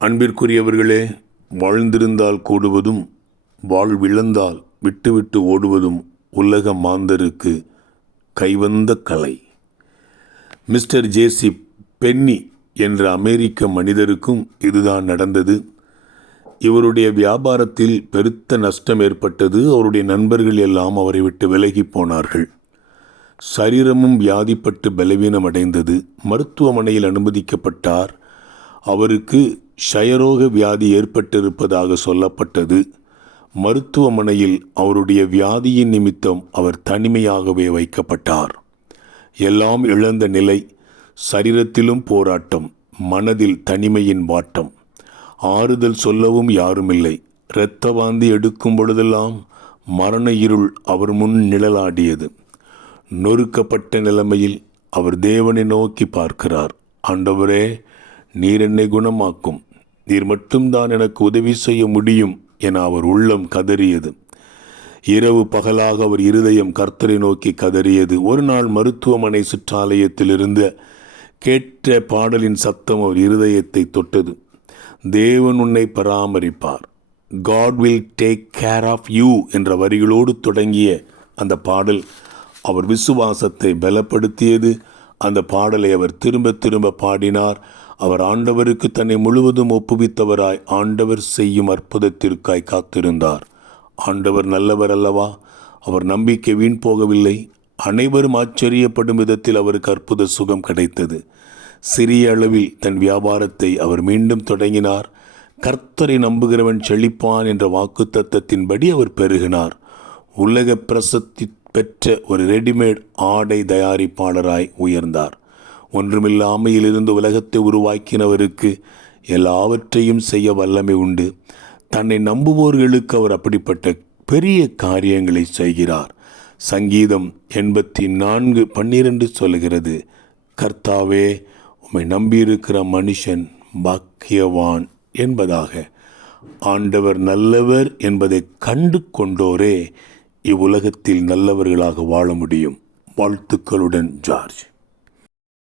அன்பிற்குரியவர்களே, வாழ்ந்திருந்தால் கூடுவதும் வாழ்விழந்தால் விட்டுவிட்டு ஓடுவதும் உலக மாந்தருக்கு கைவந்த கலை. மிஸ்டர் ஜேசி பென்னி என்ற அமெரிக்க மனிதருக்கும் இதுதான் நடந்தது. இவருடைய வியாபாரத்தில் பெருத்த நஷ்டம் ஏற்பட்டது. அவருடைய நண்பர்கள் எல்லாம் அவரை விட்டு விலகி போனார்கள். சரீரமும் வியாதிப்பட்டு பலவீனம் அடைந்தது. மருத்துவமனையில் அனுமதிக்கப்பட்டார். அவருக்கு க்ஷயரோக வியாதி ஏற்பட்டிருப்பதாக சொல்லப்பட்டது. மருத்துவமனையில் அவருடைய வியாதியின் நிமித்தம் அவர் தனிமையாகவே வைக்கப்பட்டார். எல்லாம் இழந்த நிலை, சரீரத்திலும் போராட்டம், மனதில் தனிமையின் வாட்டம், ஆறுதல் சொல்லவும் யாருமில்லை. இரத்த வாந்தி எடுக்கும் பொழுதெல்லாம் மரண இருள் அவர் முன் நிழலாடியது. நொறுக்கப்பட்ட நிலைமையில் அவர் தேவனை நோக்கி பார்க்கிறார். ஆண்டவரே, நீர் என்னை குணமாக்கும், நீர் மட்டும்தான் எனக்கு உதவி செய்ய முடியும் என அவர் உள்ளம் கதறியது. இரவு பகலாக அவர் இருதயம் கர்த்தரை நோக்கி கதறியது. ஒரு நாள் மருத்துவமனை சிற்றாலயத்தில் இருந்த கேட்ட பாடலின் சத்தம் அவர் இருதயத்தை தொட்டது. தேவன் உன்னை பராமரிப்பார், God will take care of you என்ற வரிகளோடு தொடங்கிய அந்த பாடல் அவர் விசுவாசத்தை பலப்படுத்தியது. அந்த பாடலை அவர் திரும்ப திரும்ப பாடினார். அவர் ஆண்டவருக்கு தன்னை முழுவதும் ஒப்புவித்தவராய் ஆண்டவர் செய்யும் அற்புதத்திற்காய் காத்திருந்தார். ஆண்டவர் நல்லவர் அல்லவா? அவர் நம்பிக்கை வீண் போகவில்லை. அனைவரும் ஆச்சரியப்படும் விதத்தில் அவருக்கு அற்புத சுகம் கிடைத்தது. சிறிய அளவில் தன் வியாபாரத்தை அவர் மீண்டும் தொடங்கினார். கர்த்தரை நம்புகிறவன் செழிப்பான் என்ற வாக்குத்தத்தத்தின்படி அவர் பெருகினார். உலக பிரசித்தி பெற்ற ஒரு ரெடிமேட் ஆடை தயாரிப்பாளராய் உயர்ந்தார். ஒன்றுமில்லாமையிலிருந்து உலகத்தை உருவாக்கினவருக்கு எல்லாவற்றையும் செய்ய வல்லமை உண்டு. தன்னை நம்புவோர்களுக்கு அவர் அப்படிப்பட்ட பெரிய காரியங்களை செய்கிறார். சங்கீதம் 84:12 சொல்கிறது, கர்த்தாவே, உம்மை நம்பியிருக்கிற மனுஷன் பாக்கியவான் என்பதாக. ஆண்டவர் நல்லவர் என்பதை கண்டு கொண்டோரே இவ்வுலகத்தில் நல்லவர்களாக வாழ முடியும். வாழ்த்துக்களுடன் ஜார்ஜ்.